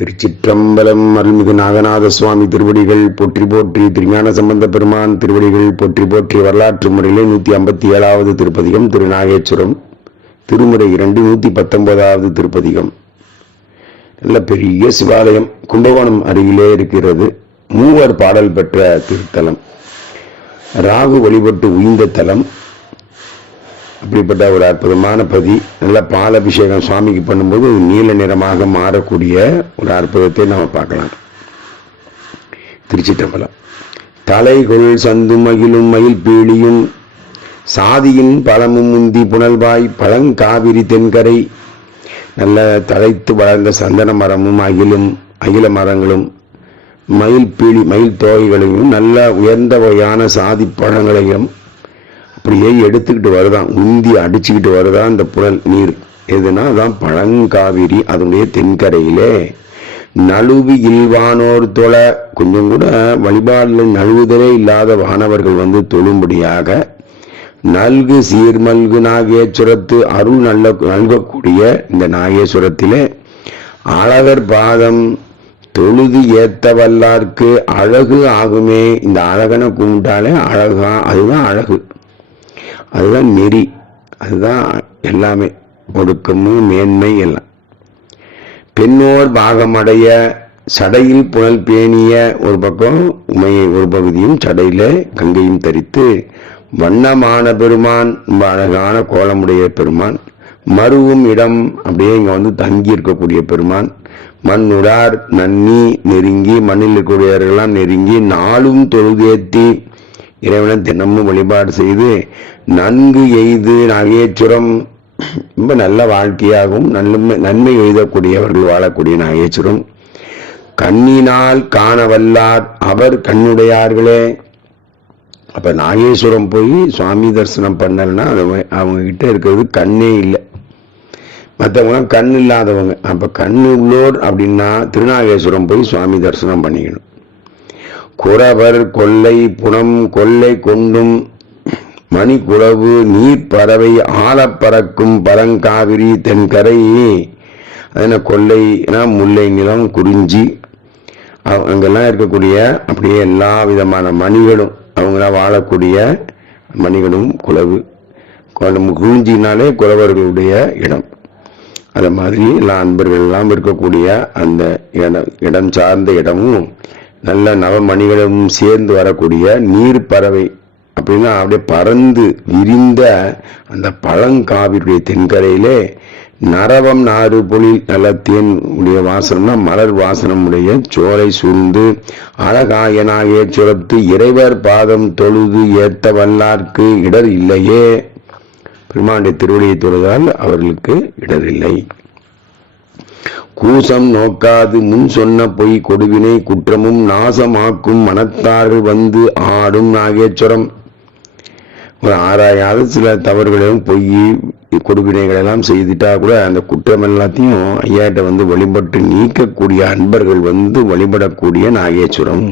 திருச்சிற்றம்பலம் அருள்மிகு நாகநாத சுவாமி திருவடிகள் போற்றி போற்றி திருஞான சம்பந்த பெருமான் திருவடிகள் போற்றி போற்றி வரலாற்று முறையிலே நூற்றி ஐம்பத்தி ஏழாவது திருப்பதிகம் திருநாகேஸ்வரம் திருமுறை இரண்டு நூற்றி பத்தொன்பதாவது திருப்பதிகம். நல்ல பெரிய சிவாலயம் கும்பகோணம் அருகிலே இருக்கிறது. மூவர் பாடல் பெற்ற திருத்தலம். ராகு வழிபட்டு உயிர்ந்த தலம். அப்படிப்பட்ட ஒரு அற்புதமான பதி. நல்ல பால் அபிஷேகம் சுவாமிக்கு பண்ணும்போது நீல நிறமாக மாறக்கூடிய ஒரு அற்புதத்தை நாம் பார்க்கலாம். திருச்சிட்டம்பலம் தலைகொள் சந்து மகிழும் மயில் பீழியும் சாதியின் பழமும் முந்தி புனல்வாய் பழங்காவிரி தென்கரை நல்ல தழைத்து வளர்ந்த சந்தன மரமும் அகிலும் அகில மரங்களும் மயில் பீழி மயில் தோகைகளையும் நல்ல உயர்ந்த வகையான சாதி பழங்களையும் அப்படியே எடுத்துக்கிட்டு வருதான். உந்தி அடிச்சுக்கிட்டு வருதான் இந்த புழல் நீர். எதுனா அதான் பழங்காவிரி அதனுடைய தென்கரையிலே. நழுவு இல்வானோர் தொழ. கொஞ்சம் கூட வழிபாடில் நழுவுதலே இல்லாத வானவர்கள் வந்து தொழும்படியாக நல்கு சீர்மல்கு நாகேஸ்வரத்து அருள் நல்ல நல்கக்கூடிய இந்த நாகேஸ்வரத்திலே அழகர் பாதம் தொழுது ஏத்த வல்லார்க்கு அழகு ஆகுமே. இந்த அழகனை கும்பிட்டாலே அழகா அதுதான் அழகு. அதுதான் நெறி. அதுதான் எல்லாமே. ஒடுக்கமும் மேன்மை எல்லாம். பெண்ணோர் பாகமடைய சடையில் புனல் பேணிய ஒரு பக்கம் உமையை ஒரு பகுதியும் சடையில கங்கையும் தரித்து வண்ணமான பெருமான் ரொம்ப அழகான கோலமுடைய பெருமான் மருவும் இடம் அப்படியே இங்கே வந்து தங்கி இருக்கக்கூடிய பெருமான் மண்ணுடார் நன்னி நெருங்கி மண்ணில் இருக்கக்கூடியவர்களெல்லாம் நெருங்கி நாளும் தொழுதேத்தி இறைவனை தினமும் வழிபாடு செய்து நன்கு எய்து நாகேச்சுரம். ரொம்ப நல்ல வாழ்க்கையாகவும் நன்மை நன்மை எழுதக்கூடியவர்கள் வாழக்கூடிய நாகேச்சுரம். கண்ணினால் காணவல்லார் அவர் கண்ணுடையார்களே. அப்ப நாகேஸ்வரம் போய் சுவாமி தரிசனம் பண்ணலன்னா அவங்க கிட்ட இருக்கிறது கண்ணே இல்லை. மற்றவங்களாம் கண் இல்லாதவங்க. அப்ப கண்ணு உள்ளோர் அப்படின்னா திருநாகேஸ்வரம் போய் சுவாமி தரிசனம் பண்ணிக்கணும். குறவர் கொல்லை புனம் கொள்ளை கொண்டும் மணிக்குளவு நீர்ப்பறவை ஆழப்பறக்கும் பறவை பரங்காவிரி தென்கரை. அதன கொல்லைனா முல்லை நிலம் குறிஞ்சி. அங்கெல்லாம் இருக்கக்கூடிய அப்படியே எல்லா விதமான மணிகளும் அவங்களாம் வாழக்கூடிய மணிகளும் குளவு குறிஞ்சினாலே குறவர்களுடைய இடம். அது மாதிரி எல்லா அன்பர்கள் எல்லாம் இருக்கக்கூடிய அந்த இடம் இடம் சார்ந்த இடமும் நல்ல நவமணிகளும் சேர்ந்து வரக்கூடிய நீர் பறவை அப்படின்னா அப்படியே பறந்து விரிந்த அந்த பழங்காவியுடைய தென்கரையிலே நரவம் நாறு பொழில் நல்ல தேன் உடைய வாசனம்னா மலர் வாசனம் உடைய சோலை சூழ்ந்து அழகாயனாகிய சுரத்து இறைவர் பாதம் தொழுது ஏத்த வல்லார்க்கு இடர் இல்லையே. பெருமானுடைய திருவடியை தொழுதால் அவர்களுக்கு இடர் இல்லை. கூசம் நோக்காது முன் சொன்ன பொய் கொடுவினை குற்றமும் நாசமாக்கும் மனத்தார்கள் வந்து ஆடும் நாகேஸ்வரம். ஆராயாத சில தவறுகளையும் பொய் கொடுவினைகள் எல்லாம் செய்துட்டா கூட அந்த குற்றம் எல்லாத்தையும் ஐயாட்ட வந்து வழிபட்டு நீக்கக்கூடிய அன்பர்கள் வந்து வழிபடக்கூடிய நாகேஸ்வரம்.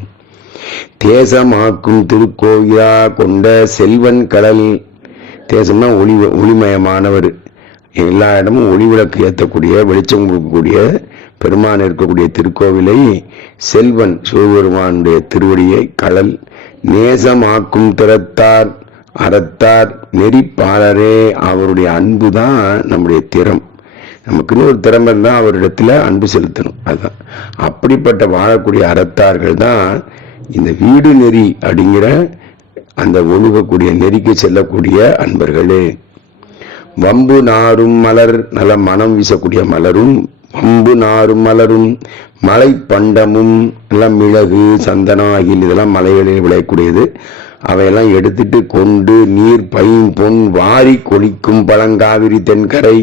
தேசமாக்கும் திருக்கோவிலா கொண்ட செல்வன் கடல். தேசம்னா ஒளி ஒளிமயமானவர். எல்லா இடமும் ஒளி விளக்கு ஏற்றக்கூடிய வெளிச்சம் கொடுக்கக்கூடிய பெருமான் இருக்கக்கூடிய திருக்கோவிலை செல்வன் சிவபெருமானுடைய திருவடியை கடல் நேசமாக்கும் திறத்தார் அறத்தார் நெறிப்பாளரே. அவருடைய அன்பு தான் நம்முடைய திறம். நமக்குன்னு ஒரு திறமை இருந்தால் அவரிடத்துல அன்பு செலுத்தணும். அதுதான். அப்படிப்பட்ட வாழக்கூடிய அறத்தார்கள் தான் இந்த வீடு நெறி அப்படிங்கிற அந்த ஒழுகக்கூடிய நெறிக்கு செல்லக்கூடிய அன்பர்களே. வம்பு நாரும் மலர் நல்ல மனம் வீசக்கூடிய மலரும் வம்பு நாரும் மலரும் மலை பண்டமும் எல்லாம் மிளகு சந்தனம் அகில் இதெல்லாம் மலைகளில் விளையக்கூடியது. அவையெல்லாம் எடுத்துட்டு கொண்டு நீர் பையும் பொன் வாரி கொளிக்கும் பழங்காவிரி தென்கரை.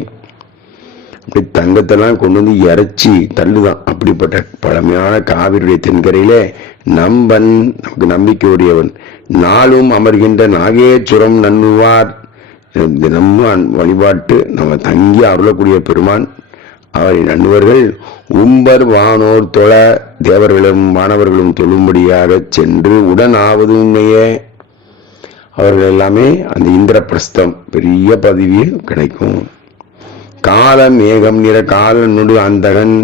அப்படி தங்கத்தெல்லாம் கொண்டு வந்து இறைச்சி தள்ளுதான். அப்படிப்பட்ட பழமையான காவிரியுடைய தென்கரையிலே நம்பன் நமக்கு நம்பிக்கை உடையவன் நாளும் அமர்கின்ற நாகேச்சுரம் நன்னுவார் தினமும் வழிபாட்டு நம்ம தங்கி அருளக்கூடிய பெருமான் அவரை நண்பர்கள் உம்பர் வானோர் தொழ தேவர்களும் மாணவர்களும் தொழும்படியாக சென்று உடன் ஆவது உண்மையே. அவர்கள் எல்லாமே அந்த இந்திர பிரஸ்தம் பெரிய பதவியில் கிடைக்கும். கால மேகம் நிற கால நொடு அந்தகன்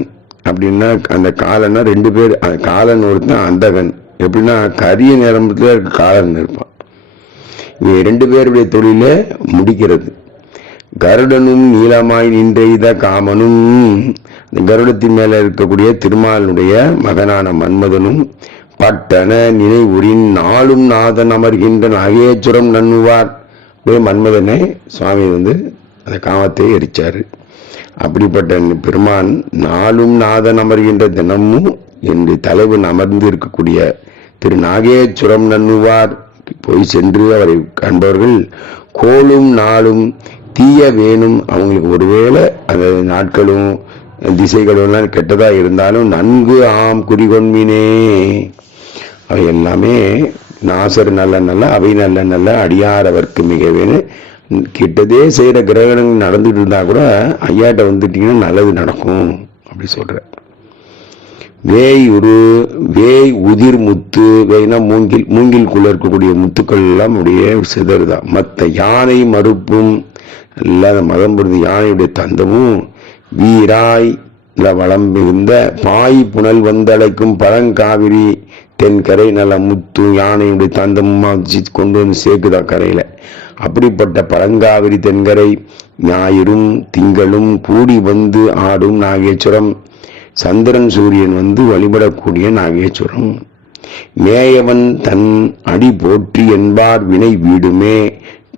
அப்படின்னா அந்த காலன்னா ரெண்டு பேர் காலன் ஒருத்தன் அந்தகன். எப்படின்னா கரிய நிரம்பத்தில் இருக்க காலன் இருப்பான். ரெண்டு பேருடைய தொழிலை முடிக்கிறது. கருடனும் நீளமாய் நின்றெய்த காமனும் இந்த கருடத்தின் மேல இருக்கக்கூடிய திருமாலனுடைய மகனான மன்மதனும் பட்டன நினைவுரின் நாளும் நாதன் அமர்கின்ற நாகேச்சுரம் நன்னுவார் அப்படியே மன்மதனை சுவாமி வந்து அந்த காமத்தை எரிச்சாரு. அப்படிப்பட்ட பெருமான் நாளும் நாதன் அமர்கின்ற தினமும் என்று தலைவன் அமர்ந்து இருக்கக்கூடிய திரு நாகேச்சுரம் நன்னுவார் போய் சென்று அவரை காண்பவர்கள் கோலும் நாளும் தீய வேணும். அவங்களுக்கு ஒருவேளை அந்த நாட்களும் திசைகளும் எல்லாம் கெட்டதா இருந்தாலும் நன்கு ஆம் குறிகொன்மினே அவை எல்லாமே நாசர் நல்ல நல்ல அவை நல்ல நல்ல அடியார் அவர்க்கு மிகவேன்னு கிட்டதே செய்யற கிரகணங்கள் நடந்துட்டு இருந்தா கூட ஐயாட்ட வந்துட்டீங்கன்னா நல்லது நடக்கும் அப்படி சொல்கிறேன் வேய் உரு வேய் உதிர் முத்து வேய்னா மூங்கில் மூங்கில்குள்ள இருக்கக்கூடிய முத்துக்கள் எல்லாம் அப்படியே சிதறுதான் மற்ற யானை மறுப்பும் இல்லாத மதம் பொருந்த யானையுடைய தந்தமும் வீராய் வளம் மிகுந்த பாய் புனல் வந்தழைக்கும் பழங்காவிரி தென்கரை நல்ல முத்து யானையுடைய தந்தமுமா கொண்டு வந்து சேர்க்குதா கரையில. அப்படிப்பட்ட பழங்காவிரி தென்கரை ஞாயிறும் திங்களும் கூடி வந்து ஆடும் நாகேஸ்வரம். சந்திரன் சூரியன் வந்து வழிபடக்கூடிய நாகேஸ்வரம். மேயவன் தன் அடி போற்றி என்பார் வினை வீடுமே.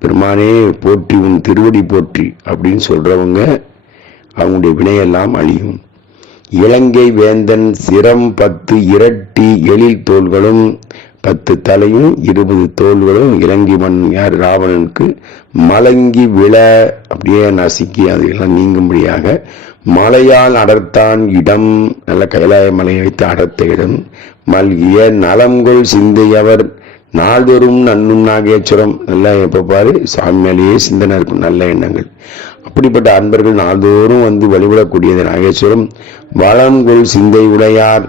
பெருமானே போற்றி உன் திருவடி போற்றி அப்படின்னு சொல்றவங்க அவங்களுடைய வினையெல்லாம் அழியும். இலங்கை வேந்தன் சிரம் பத்து இரட்டி எழில் தோள்களும் பத்து தலையும் இருபது தோள்களும் இறங்கி மண் யார் ராவணனுக்கு மலங்கி விழ அப்படியே நசுக்கி அதையெல்லாம் நீங்கும்படியாக மலையால் அடர்த்தான் இடம் நல்ல கைலாய மலையை வைத்து அடர்த்த இடம். மல்கிய நலம்கொள் சிந்தையவர் நாள்தோறும் நன்னும் நாகேஸ்வரம். நல்லா எப்போ பாரு சாமி மேலேயே சிந்தனை இருக்கும் நல்ல எண்ணங்கள். அப்படிப்பட்ட அன்பர்கள் நாள்தோறும் வந்து வழிபடக்கூடியது நாகேஸ்வரம். வளம்கொள் சிந்தை உடையார்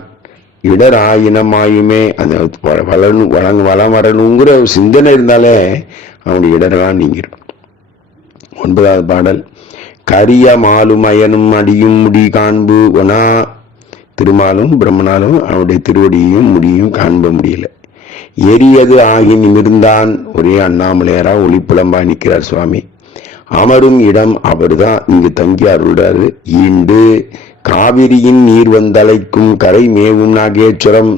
இடர் ஆயினமாயுமே அந்த வளரணும் வளம் வளம் வரணுங்கிற ஒரு சிந்தனை இருந்தாலே அவனுடைய இடரெல்லாம் நீங்கிடும் ஒன்பதாவது பாடல் கரிய மாலும் அயனும் அடியும் முடி காண்பு ஒனா திருமாலும் பிரம்மனாலும் அவனுடைய திருவடியையும் முடியும் காண்ப முடியல எரியது ஆகி நிமிர்ந்தான் ஒரே அண்ணாமலையாரா ஒளிப்புலம்பா நிற்கிறார் சுவாமி அமரும் இடம் அவர் தான் இங்கு தங்கி அருள்றாரு ஈண்டு காவிரியின் நீர் வந்தழைக்கும் கரை மேவும் நாகேஸ்வரம்.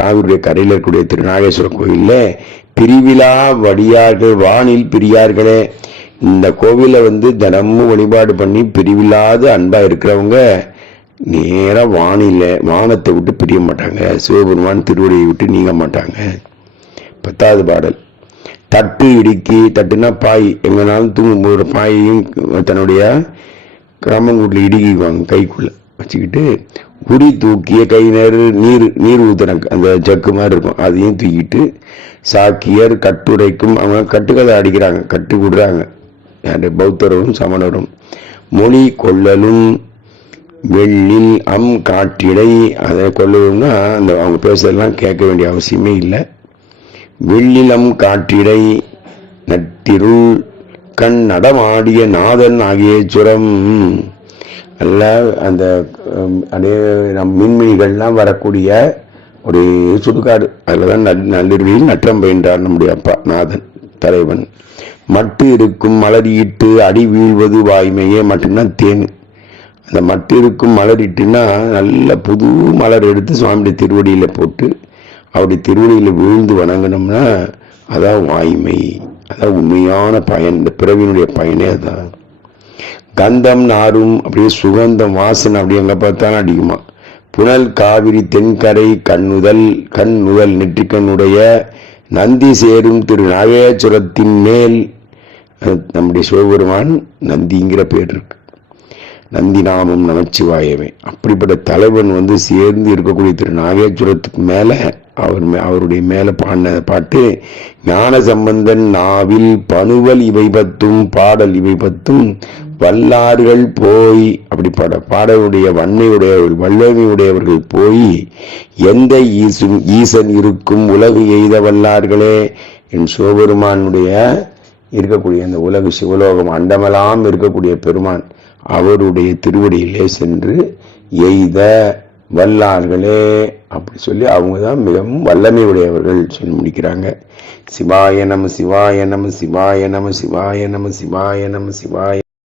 காவிரியுடைய கரையில் இருக்கக்கூடிய திருநாகேஸ்வரம் கோயிலில் பிரிவிழா வடியார்கள் வானில் பிரியார்களே. இந்த கோவிலை வந்து தினமும் வழிபாடு பண்ணி பிரிவில்லாத அன்பாக இருக்கிறவங்க நேராக வானில வானத்தை விட்டு பிரிய மாட்டாங்க. சிவபெருமான் திருவடியை விட்டு நீங்க மாட்டாங்க. பத்தாவது பாடல். தட்டு இடுக்கி தட்டுனா பாய். எங்கனாலும் தூங்கும்போது பாயையும் தன்னுடைய கிராமங்கூட்டில் இடுக்கிக்குவாங்க கைக்குள்ளே. வச்சுக்கிட்டு உரி தூக்கிய கை நேரு நீர் நீர் ஊத்துற அந்த ஜக்கு மாதிரி இருக்கும். அதையும் தூக்கிட்டு சாக்கியர் கட்டுரைக்கும் அவங்க கட்டுக்கதை அடிக்கிறாங்க கட்டு விடுறாங்க. யாரு? பௌத்தரும் சமணரும். மொழி கொள்ளலும் வெள்ளில் அம் காட்டிடை. அதை கொள்ளலும்னா அந்த அவங்க பேசுறதெல்லாம் கேட்க வேண்டிய அவசியமே இல்லை. வெள்ளிலம் காட்டிடை நட்டிருள் கண் நடமாடிய நாதன் ஆகிய சுரம். நல்லா அந்த ஹம், நம் மின்மினிகள்லாம் வரக்கூடிய ஒரு சுடுகாடு. அதில் தான் நல் நள்ளிரவில் நற்றம் பயின்றார் நம்முடைய அப்பா நாதன் தலைவன். மட்டு இருக்கும் மலரிட்டு அடி வீழ்வது வாய்மையே மட்டும்னா தேன். அந்த மட்டு இருக்கும் மலரிட்டுன்னா நல்ல புது மலர் எடுத்து சுவாமியுடைய திருவடியில் போட்டு அவருடைய திருவடியில் விழுந்து வணங்கினோம்னா அதான் வாய்மை. அதான் உண்மையான பயன். இந்த பிறவியினுடைய பயனே அதான். கந்தம் நாரும் அப்படியே சுகந்தம் வாசனை அப்படி எங்கே பார்த்தாலும் அடிக்குமா? புனல் காவிரி தென்கரை கண்ணுதல் கண்ணுதல் நெற்றிக்கண்ணுடைய நந்தி சேரும் திரு நாகேஸ்வரத்தின் மேல் நம்முடைய சிவபெருமான் நந்திங்கிற பேர் இருக்கு. நந்தி நாமம் நமச்சிவாயமே அப்படிப்பட்ட தலைவன் வந்து சேர்ந்து இருக்கக்கூடிய திரு நாகேஸ்வரத்துக்கு மேலே அவர் மே- அவருடைய மேலே பாடின பாட்டு ஞான சம்பந்தன் நாவில் பனுவல் இவை பத்தும் பாடல் இவை பத்தும் வல்லார்கள் போய் அப்படி பாட பாடலுடைய வன்மையுடையவர்கள் வல்லமையுடையவர்கள் போய் எந்த ஈசும் ஈசன் இருக்கும் உலகு எய்த வல்லார்களே என் சிவபெருமானுடைய இருக்கக்கூடிய அந்த உலகு சிவலோகம் அண்டமெல்லாம் இருக்கக்கூடிய பெருமான். அவருடைய திருவடியிலே சென்று எய்த வல்லார்களே அப்படி சொல்லி அவங்க தான் மிகவும் வல்லமை உடையவர்கள் சொல்லி முடிக்கிறாங்க. சிவாய நம சிவாய நம சிவாய நம சிவாய நம சிவாய நம சிவாய